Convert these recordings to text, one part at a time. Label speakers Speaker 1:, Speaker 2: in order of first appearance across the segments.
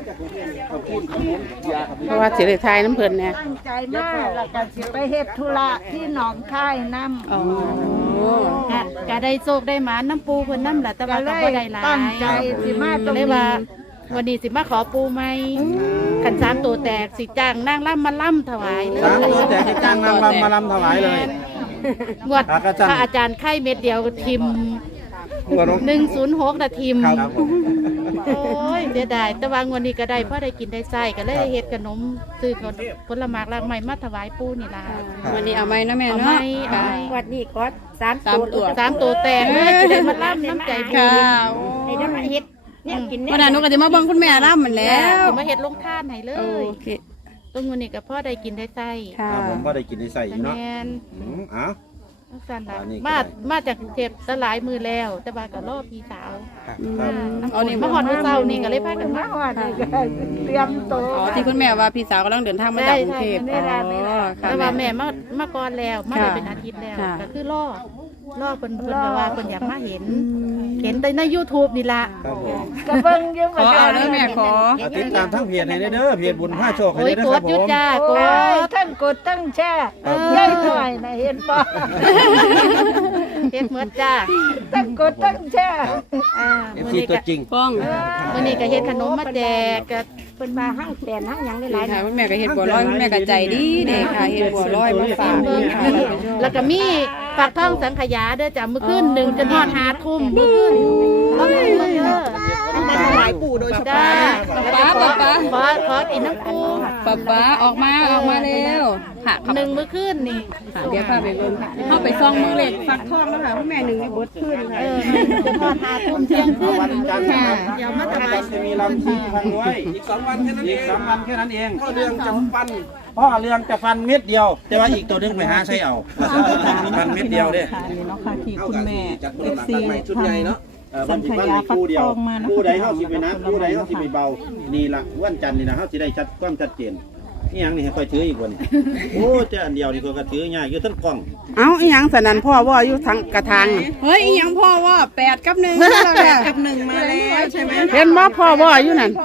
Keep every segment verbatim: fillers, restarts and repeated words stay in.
Speaker 1: เพราะว่าสิได้ทายน้ำเพิ่นเนี่ย
Speaker 2: ตั้งใจมากแล้วก็สิไปเฮ็ดธุระที่หนองคายน้ำ
Speaker 3: อ๋อก็ได้โชคได้หมาน้ำปูเพิ่นน้ำล่ะแต่ว่าก็บ่ได้หลายตั้ง
Speaker 2: ใจสิมาตรง
Speaker 3: นี้ว่าวันนี้สิมาขอปูไหมขันสามตัวแตกสิจ้างนางล่ำมาล่ำถวายเลย
Speaker 4: สามตัวแตกจ้างนางล่ำมาล่ำถวายเลย
Speaker 3: งวดพระอาจารย์ไข่เม็ดเดียวทิมหนึ่งศูนย์หกนะทิมโอ้ยเสียดายแต่ว่างวดนี้ก็ได้เพราะได้กินได้ไส้ก็เลยเฮ็ดขนมซื้อผลไม้รากไม้มาถวายปูนี่ล่ะ
Speaker 1: วันนี้เอาไหมนะแม่เนาะ
Speaker 2: วันนี้ก็สาม
Speaker 3: ตัวสามตัวแตกเลยจะได้มาล่ำน้ำใจปู
Speaker 2: ให้ได้มาเฮ็ดเนี่ยกินเนี่ย
Speaker 1: วันนั้นหนูก็จะมาบังคุณแม่ร่ำเหมือนแล้ว
Speaker 3: จะมาเฮ็ดลงท่านให้เลยตรงวันนี้ก็พ่อได้กินได้ไส้
Speaker 4: ผมก็ได้กินได้ไส้อยู่เนาะอ๋อ
Speaker 3: สั่นละมามาจากเทปสลายมือแล้วแต่บ้านก็รอพี่สาว
Speaker 1: เอานี่
Speaker 3: มาหอดมือเศร้านี่ก็เลยพากันมา
Speaker 2: หอดนี่ก็เตรียมตัว
Speaker 1: อ๋อที่คุณแม่ว่าพี่สาวกำลังเดินทางมาจากกรุงเทพ
Speaker 3: แต่ว่าแม่มามาก่อนแล้วมาได้เป็นอาทิตย์แล้วก็คือรอรอเพิ่นเพิ่นว่าเพิ่นอยากมาเห็นเห็นแต่ใน ยูทูบ นี่ล่ะ
Speaker 2: ก็เบิ่งอยู่
Speaker 1: ขอเอาเด้อแม่ขอ
Speaker 4: ติดตามทั้งเพจให้เด้อเพจบุญพาโชคให้เด้อครับผม
Speaker 3: กดยุดจ้ากด
Speaker 2: ทั้งกดทั้งแชร์ใหญ่หน่อยนะเห็นป่ะ
Speaker 3: เฮ็ดหมดจ้า
Speaker 2: ทั้งกดทั้งแชร์
Speaker 3: อ่า
Speaker 4: มื้อนี้ตัวจริง
Speaker 1: ป้อง
Speaker 3: มื้อนี้ก็เฮ็ดขนมมาแจกก็
Speaker 2: เพิ่นมาห้างแปลนห้างหยังได้หลาย
Speaker 1: ค่ะคุณแม่ก็เฮ็ดบัวลอยคุณแม่ก็ใจดีเด้ค่ะเฮ็ดบัวลอยมาฝากค่ะ
Speaker 3: แล้วก็มีฝากท้องสังขยาเด้อจ้ะมื้อคืนหนึ่งจนฮอดห้าทุ่มมื้อคืนต้องให้เด้อ
Speaker 2: มาถวายปู่โดยเฉพาะ
Speaker 3: ป๊าป๊าป๊าขอขอกินน้ำปู
Speaker 1: ป๊าป๊าออกมาออกมาแล้วค่ะ
Speaker 3: หนึ่งมื้อคืนนี่
Speaker 1: เดี๋ยวพาไปเบิ่งเข้าไปซ่องมือเล็กฟักทองแล้วค่ะคุณแม่หนึ่งนี่บดขึ้น
Speaker 3: เออจนฮอดห้าทุ่มเที่ยงคืนค่ะเดี๋ยวมาถวาย
Speaker 4: จะมีลำชีพันด้วยอีกสองวันแค่นั้นเองอีกสองวันแค่นั้นเองพ่อเรื่องจะฟันพ่อเรื่องจะฟันเม็ดเดียวแต่ว่าอีกตัวนึงไปหาใช้เอาฟันเม็ดเดียวเด้
Speaker 5: นี่เนาะค่ะที่คุณแม่เอฟซี
Speaker 4: ชุดใหญ่เนาะสังขยาฟักทองมานะผู้ใดเข้าสิไปนะผู้ใดเข้าสิไปเบานี่ละวันจันทร์นี่นะเขาสิได้ชัดความชัดเจนนี่ยังนี่ให้คอยถืออีกวันโอ้เจ้าอันเดียวนี่ก็ถือง่ายอยู่ทั้งกล้อง
Speaker 1: เอ้าอีหยังสนั่นพ่อว่าอยู่ทางกระทางเฮ้ยอีหยังพ่อว่าแปดกับหนึ่งแปดกับหนึ่งมาแล้วใช่ไหมเห็นว่าพ่อว่าอยู่นั่น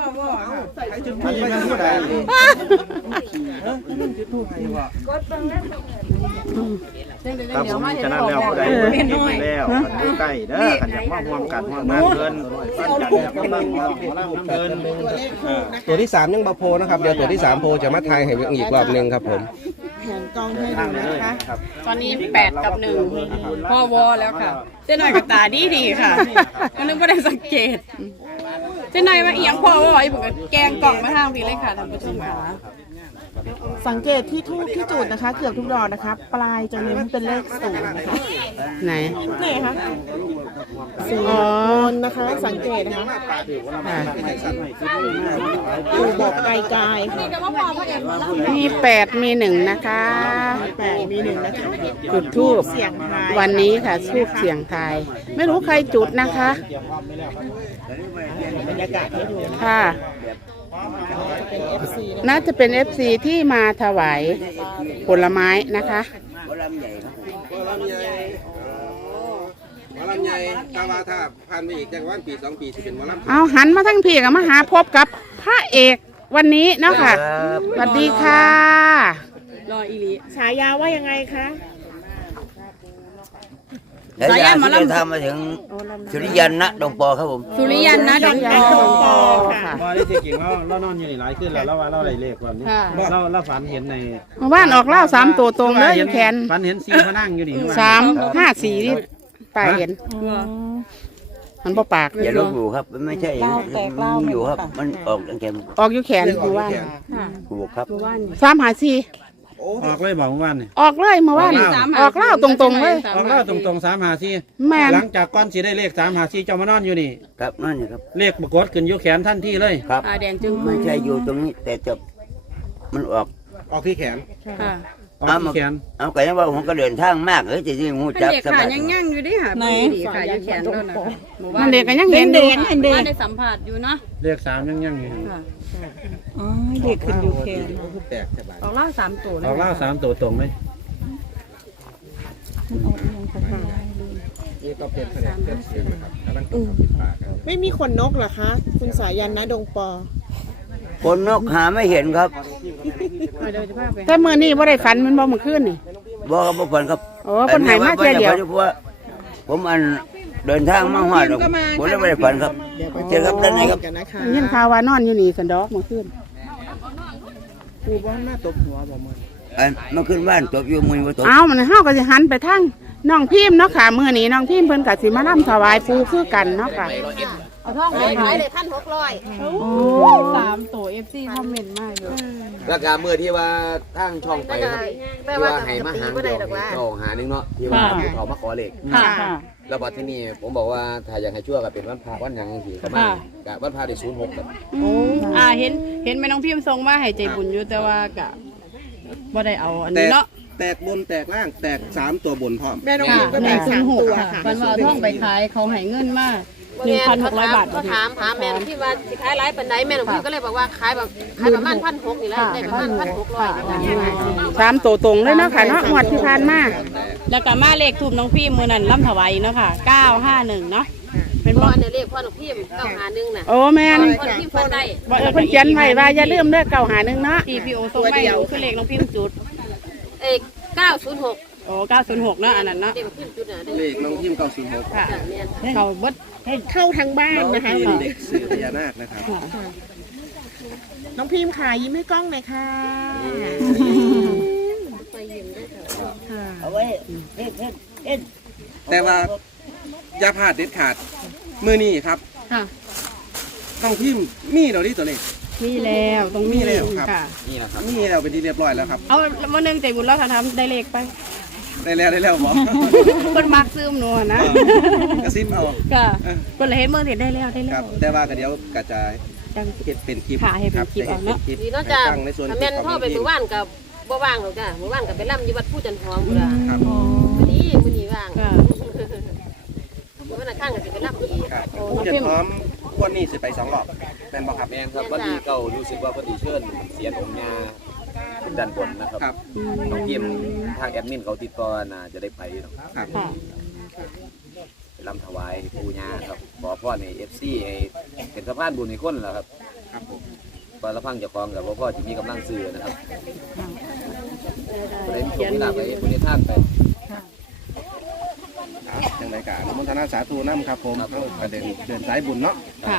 Speaker 4: ครับผมชนะแล้วผู้ใดเป็นแล้วใกล้เด้อขันอยากมาห่วงกันห่วงน้ำเงินขันอยากมาบ้างห่วงน้ำเงิน
Speaker 6: ตัวที่สามยังบาโพนะครับเดี๋ยวตัวที่สามโพจะมาทายให้อีกรอบหนึ่งครับผม
Speaker 5: กองให้ดูนะคะ
Speaker 1: ตอนนี้แปดกับหนึ่งพ่อวอแล้วค่ะเจ๊หน่อยกับตาดีดีค่ะก็นึกว่าได้สังเกตเจ๊หน่อยว่าเอียงพ่อวอไอ้ผมก็แกงกล่องมาทางพี่เลยค่ะท่านผู้ชมค่ะ
Speaker 5: สังเกตที่ทูบที่จุดนะคะเกือบทุกดอกนะคะปลายจะเน้นเป็นเลขศูนย์นะคะ
Speaker 1: ไหน
Speaker 5: ไหนคะศูนย์นะคะสังเกตนะคะดูบอกไกลๆ
Speaker 1: มีแปดมีหนึ่งนะคะ
Speaker 5: แปดมีหนึ่งนะคะ
Speaker 1: จุดทูบวันนี้ค่ะทูบเสียงไทยไม่รู้ใครจุดนะคะ
Speaker 5: บรรยากาศให้ดู
Speaker 1: ค่ะน่าจะเป็น เอฟ ซี ที่มาถวายผลไม้นะคะ
Speaker 6: วลำใหญ่วลำใหญ่วลำใหญ่ตาวาถ้าผ่านไปอีกจังวันปีสองปีจะเป็นวลำ
Speaker 1: เอาหันมาทั้งพี่กับมาหาพบกับพระเอกวันนี้เนาะค่ะสวัสดีค่ะ
Speaker 5: รออีลีฉายาว่ายังไงคะ
Speaker 7: สายยันมาทำมาถึงสุริยันนะดงปอครับผม
Speaker 1: สุริยันนะดงปอ
Speaker 4: ค่ะว่าได้จริงๆเราเรานอนอยู่นี่หลายขึ้นแล้วเราว่าเราได้เลขแบบนี้เราเราฝันเห็นใน
Speaker 1: บ้านออกเล่าสามตัวตรงเลยอยู่แขน
Speaker 4: ฝันเห็นสีเขานั่งอยู่นี่
Speaker 1: สามห้าสี่นี่ปลายเห็นมันบ่ปาก
Speaker 7: อย่าลบหลู่ครับไม่ใช่อยู่ครับมันออกแขน
Speaker 1: ออกอยู่แขนอยู่ว่าน
Speaker 7: กูบอกครับ
Speaker 1: สามหาสี่
Speaker 4: ออกเลยบอกเมื่อวานนี่
Speaker 1: ออกเลยเมื่อวานออกเล่าตรงๆเลย
Speaker 4: ออกเล่าตรงๆสามหาสี่หลังจากก้อนสีได้เลขสามหาสี่เจ้ามานอนอยู่นี่
Speaker 7: ครับนั่นอยู่ครับ
Speaker 4: เลขปรากฏขึ้นอยู่แขนท่านที่เลย
Speaker 7: ครับแดงจึงไม่ใช่อยู่ตรงนี้แต่จะมันออก
Speaker 4: ออกที่แขน
Speaker 1: ค่ะ
Speaker 4: ออกที่แขน
Speaker 7: เอาไก่ยังว่าผมก็เดินทางมากเฮ้ยจะยิ่งงูจับ
Speaker 1: สบายยังยังอยู่ดิค่ะไหนขาอยู่แขนด้วยนะมันเด็กกันยังเห็นเด็กเด็กได้สัมผัสอยู่เนาะ
Speaker 4: เลขสามยังยังอยู่
Speaker 5: อ๋อเด็กขึ้นอยู่แขน
Speaker 1: ออกเล่าสามตัว
Speaker 4: ออกเล่าสามตัวตรงไหม
Speaker 5: ไม่มีขนนกเหรอคะคุณสายันนะดงปอ
Speaker 7: คนนกหาไม่เห็นครับ
Speaker 3: ถ้ามื้อนี้บ่ได้ฝันมันบ่มื้อคืนนี่
Speaker 7: บอกกับฝันครับ
Speaker 3: โอ้คนให้มาเที่ยวเดียว
Speaker 7: เพราะว่าผมอันเดินทางมาหอดผมเลยไม่ได้ฝันครับเจอครับด้านในครับ
Speaker 5: กันนะคะ
Speaker 3: ยินข่าวว่านอนอยู่นี่สันดอกมื้อคืน
Speaker 5: ปูบ้านหน้าตบหัวบ่มัน
Speaker 7: อันเมื่อคืนบ้านตบอยู่มือว่าตบ
Speaker 3: เอ้ามันเฮาก็สิหันไปทางน้องพิมพ์เนาะค่ะมื้อนี้น้องพิมพ์เพิ่นก็สิมานํถวายปู่คือกันเนาะค่ะ
Speaker 1: เอาท่องไปขายเลยพันหกร้อย
Speaker 3: โอ้
Speaker 1: สามตัวเอฟซีคอมเมนต์มากอยู่
Speaker 6: ราคาเมื่อที่ว่าทางช่องไปครับที่ว่าให้มาหางเดียวเราหาหนึงเนาะที่ว่าเขามาขอเลข
Speaker 3: ค่ะ
Speaker 6: แล้วบัดที่นี่ผมบอกว่าถ้าอยากให้ชั่วก็เป็นวันพระวันหยังสิก็มากับวันพระได้ศูนย์หกครับ
Speaker 1: อ่าเห็นเห็นแม่น้องพิมพ์ส่งมาให้ใจบุญอยู่แต่ว่ากะบ่ได้เอาอันนี้เนาะ
Speaker 6: แตกบนแตกล่างแตกสามตัวบนพร้อม
Speaker 5: แม่น้อง
Speaker 1: ค่ะ
Speaker 5: พิมก็
Speaker 1: ห
Speaker 5: แต
Speaker 1: นึ่ง
Speaker 5: ก
Speaker 1: ศู
Speaker 5: สาน ม
Speaker 1: ย์หก
Speaker 5: ตัว
Speaker 1: ค่ะ
Speaker 5: ค่ะ
Speaker 1: วันว่าเอาท่องไปขายเขาให้เงินมาหนึ่งพันหกร้อยบาท
Speaker 8: เขาถามถามแม่น้องพี่ว่าสิขายร้ายปันไดแม่น้องพี่ก็เลยบอกว่าขายแบบขายประมาณพันหกนี่แหละได้ประมาณพันหกร้อยนะคะ
Speaker 3: สามตัวตรงเลยเนาะค่ะเนาะงวดที่ผ่านมา
Speaker 1: แล้วก็มาเลขทูบน้องพิมพ์มื้อนั้นล่ำถวายเนาะค่ะเก้าห้าหนึ่งเนาะเป็น
Speaker 8: เพ
Speaker 1: บ่
Speaker 8: ราะเนี่ยเลขพ่อน้องพี่เก้าหาหนึ่งน่ะ
Speaker 3: โอ้แม่น
Speaker 8: พ่อน้องพี่ฟันได้
Speaker 3: ว่าเออเพิ่นเขียนไว้ว่าอย่าลืมเด้อเก่าหาหนึงเนาะ
Speaker 1: ที่พี่โอส่งมาให้หนูคือเลขน้องพิมพ์จุด
Speaker 8: เอกเก้าศูนย์หก
Speaker 1: โอ้เก้าศูนย์หกเนาะอันนั้นเนาะ
Speaker 8: เด็กขึ้นจุดน่ะได้
Speaker 6: เลขน้องพิมพ์เก้าศูนย์หก
Speaker 1: ค่ะ
Speaker 8: เนี่ย
Speaker 1: เขาเบิด
Speaker 5: ให้เข้าทางบ้าน
Speaker 6: น้อง
Speaker 5: นะคะ
Speaker 6: พิมพ์เด็กสื่อพญานาคนะครับ
Speaker 5: น้องพิมพ์ค่ะยิ้มให้กล้องหน่อยค่ะ
Speaker 8: ไปยิ้มได้ค่ะ
Speaker 7: เอาไว้เอ็ดเอ็ดเอ็ด
Speaker 6: แต่ว่าอย่าพลาดเด็ดขาดมือนี้ครับ
Speaker 1: ค่ะ
Speaker 6: น้องพิมพ์มีเราที่ตัวเลข
Speaker 1: มีแล้วตรงมี
Speaker 6: มีแล้วครับ
Speaker 1: ค่ะ
Speaker 6: นี่นะครับมีแล้วเป็นที่เรียบร้อยแล้วครับ
Speaker 1: เอาวันหนึงใจบุญแล้วค่ะทำได้เลขไป
Speaker 6: ได้แล้วได้แล้วบอก
Speaker 1: เพิ่นมักซื้อหนูนะ
Speaker 6: กระซิบเอา
Speaker 1: ค่ะเพิ่นเลยเห็นเมืองเห็นได้แล้วได้แล้
Speaker 6: ครั
Speaker 1: ว
Speaker 6: บแต่ว่าก็เดี๋ยวกระจาย
Speaker 1: จัง
Speaker 6: เฮ็ดเป็นคลิป
Speaker 1: ค่ะให้เป็นคลิป
Speaker 6: รับ
Speaker 1: เอาเนาะ
Speaker 6: จะฮ็ด
Speaker 8: ดี
Speaker 6: ป็
Speaker 8: เนาะ
Speaker 6: คลิป
Speaker 8: จ้า
Speaker 6: ให้ฟังในส่วน
Speaker 8: ถ้าแม่นพ่อไปหมู่บ้านกับบ่ว่างหรอกจ้าหมู่บ้านกับไปร่ำอยู่วัดผู้จันทองพุ่นล่ะ
Speaker 6: ครับ
Speaker 8: มื้อนี้มื้อนี้ว่าง
Speaker 1: ค่ะ
Speaker 8: มื้อนั้นข้างก็สิไปร่ำอีก
Speaker 6: ครับผู้จะพร้อมวันนี้สิไปสองรอบแม่นบ่ครับ
Speaker 9: แม่นครับวันนี้เก่ารู้สึกว่าพอดีเชิญเสียนองค์ยาด้านบนนะครับ
Speaker 6: ครับ
Speaker 9: น้องเยี่ยมทางแอดมินเขาติดต่อน่าจะได้ไปเนาะ
Speaker 6: ครับ
Speaker 1: ค่ะ
Speaker 9: ไปรำถวายปู่ย่าครับขอพ่อในเอฟซีให้เป็นสะพานบุญในคนแหละครับ
Speaker 6: ครับผม
Speaker 9: พอละพังเจะคลองกับพ่อที่มีกำลังซื้อนะครับประเด็นผมหลักไปคนในท่านไป
Speaker 6: อ่าจังไรกะอนุโมทนาสาธุน้ำครับผมเอาประเด็นเดินสายบุญเนาะ
Speaker 1: ค่ะ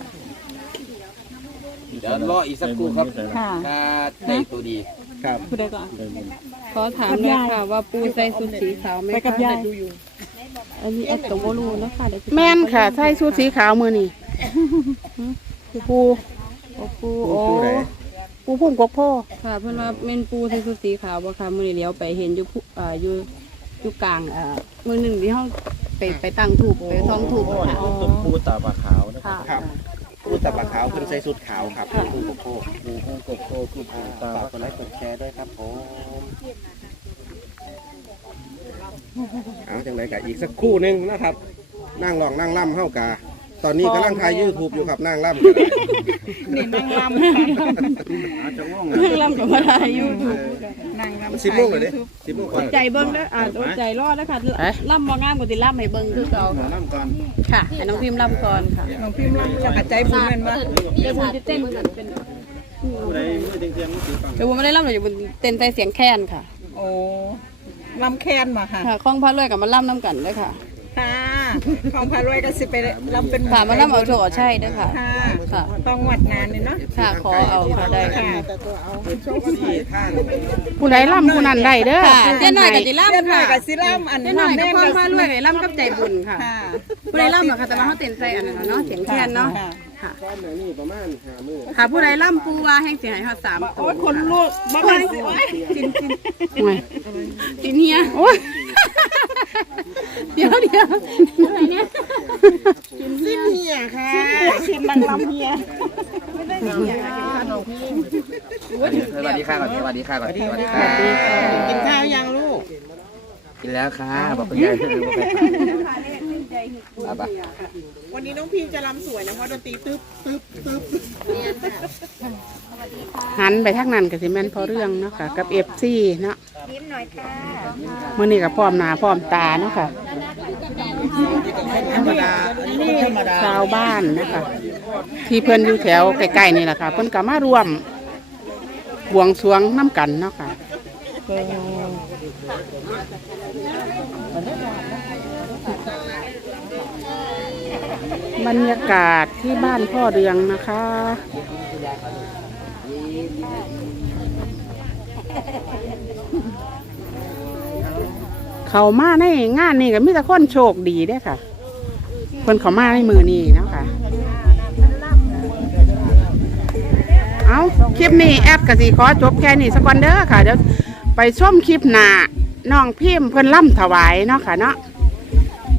Speaker 9: เดี๋ยวรออีกสักครู่ครับ
Speaker 1: ค่ะ
Speaker 9: ถ้าได้ตัวดี
Speaker 6: ครับ
Speaker 1: พูดได้ก่อนขอถามเลยค่ะว่าปูใส่ชุดสีขาวไหมคะไปกับยายอันนี้แอดตรงโมลูเนาะค่ะเดี๋ยวสิ
Speaker 3: แม่นค่ะใส่ชุดสีขาวมื้อนี้ปู
Speaker 1: โอ้ปู
Speaker 6: ผู้
Speaker 1: โอ้
Speaker 6: ผู้ใด
Speaker 3: ปูพุ่มกกโพ
Speaker 1: ค่ะเพื่อนว่าเม่นปูใส่ชุดสีขาวบ่ค่ะมื้อนี้เลี้ยวไปเห็นอยู่ผู้อ่าอยู่อยู่กลางอ่ามื้อหนึงที่เฮาไปไปตั้งถูกไปท่องถูกค่ะ
Speaker 4: ต้นปูตาปลาขาวนะ
Speaker 1: ค่ะ
Speaker 6: ครับผู้ตับปลาขาวเพิ่นใส่สุดขาวครับผู้โกโก้
Speaker 4: ปูปูกบโกคือปูตา
Speaker 6: ฝากกดไลค์กดแชร์ด้วยครับผมเอาจังไรกะอีกสักครู่หนึงนะครับ นั่งลองนั่งล่ำเข้ากาตอนนี้กำลังถ่ายยูทูบอยู่ครับนั่งล่ำก็ได้
Speaker 5: นี่นั่งล
Speaker 4: อาจจะง่วง
Speaker 1: เรื่องลำกับมาได้อยู่ดู
Speaker 5: ำนั่งลำ
Speaker 6: สิบโมงเลยเด้สิบโมงกว่า
Speaker 1: ใจเบิ้งเด้ออ่าอดใจรอดนะคะล่ำบ่งามกว่าที่ล่ำให้เบิ้งคือเก่า
Speaker 4: หมอน้ำก่อน
Speaker 1: ค่ะให้น้องพิมพ์ล่ำก่อนค่ะ
Speaker 5: น้องพิมพ์ลำแล้วก็ใจบุญแม่นบ่
Speaker 1: เดี๋ยวผมจะเต้นเป็น
Speaker 4: ผู้ใดเมื่อเที่ยงๆนี่สิฟัง
Speaker 1: เดี๋ยวผมไม่ได้ล่ำเลยอยู่บนเต้นใส่เสียงแค้นค่ะ
Speaker 5: โอ้ลำแคนมาค่ะ
Speaker 1: ค่ะคล้องพระเลื่อยกับมาล่ำน้ำกันด้วยค่ะ
Speaker 5: ค่ะของพารวยก็สิไปลำเป็น
Speaker 1: ค่ะมาล่ำเอาโชว์ใช่ด้วยค่ะ
Speaker 5: ค่ะ
Speaker 1: ค่ะ
Speaker 5: ต้องวัดนานเลยเนาะ
Speaker 1: ค่ะขอเอาค่ะได้ค่ะ
Speaker 5: ค่ะแต่ตัวเอาโชคดี
Speaker 6: สี่ท่าน
Speaker 3: ผู้ใดล่ำผู้นั้นได้เด้อ
Speaker 1: ค่ะเจ้นหน่อยกับจิล่ำ
Speaker 5: เจ้าหน่อ
Speaker 1: ค่ะ
Speaker 5: ยกับซิลัมอัน
Speaker 1: เจ้นหน่อยกับ
Speaker 5: แม่
Speaker 1: คล้อง
Speaker 5: กับ
Speaker 1: พระเลื่อยล่ำกับใจบุญค่ะ
Speaker 5: ค่ะ
Speaker 1: ผู้ใดล่ำเหรอคะแต่ว่าเขาเต้นใส่อันนั้นเนาะเสียงแค้นเนาะค่ะ
Speaker 6: ก้อนนี่ประมาณห้ามื้อ
Speaker 1: ค่ะผู้ใดล่ำปูว่าแห้งเสียหายเขาสามตัว
Speaker 5: โอ้ยคนลูกบ้าไปสิโอ้ย
Speaker 1: จินจิน
Speaker 3: โอ้ย
Speaker 1: จินเฮีย
Speaker 3: โอ้ย
Speaker 1: เดี๋ยวเดี๋ยวอะไรเนี่ย
Speaker 5: สิ้นเหี่ยค่ะสิ้นดังลำเหี่ยไม่ได้เหี่ยค่ะกินขนมพี่
Speaker 9: สวัสดีค่ะก่อนสวัสดีค่ะก่อนสวัสดีค่ะ
Speaker 5: กินข้าวยังลูก
Speaker 9: กินแล้วค่ะบอกคุณยายบอกไปไป
Speaker 5: วันนี้น้องพิมจะรำสวยนะเพราะดนตรีตึ๊บตึ๊บตึ๊บ
Speaker 3: หันไปทางนั้นก็สิแม่นพอเรื่องเนาะค่ะกับ เอฟ ซี เนาะยิ้มหน่อยค่ะมื้อนี้ก็พร้อมหน้าพร้อมตาเนาะค่ะ
Speaker 6: ธรรมดา
Speaker 3: ชาวบ้านนะคะ
Speaker 10: ที่เพิ่นอยู่แถวใกล้ๆนี่แหละค่ะเพิ่นก็มาร่วมบวงสรวงน้ำกันเนาะค่ะบรรยากาศที่บ้านพ่อเรืองนะคะเขามาในงานนี่ก็มีแต่คนโชคดีได้ค่ะคนเขามาในมือนี่เนาะค่ะเอาคลิปนี้แอดกสิขอจบแค่นี้สักวันเด้อค่ะเดี๋ยวไปชมคลิปหน้าน้องพิมพ์เพิ่นล่ำถวายเนาะค่ะเนาะ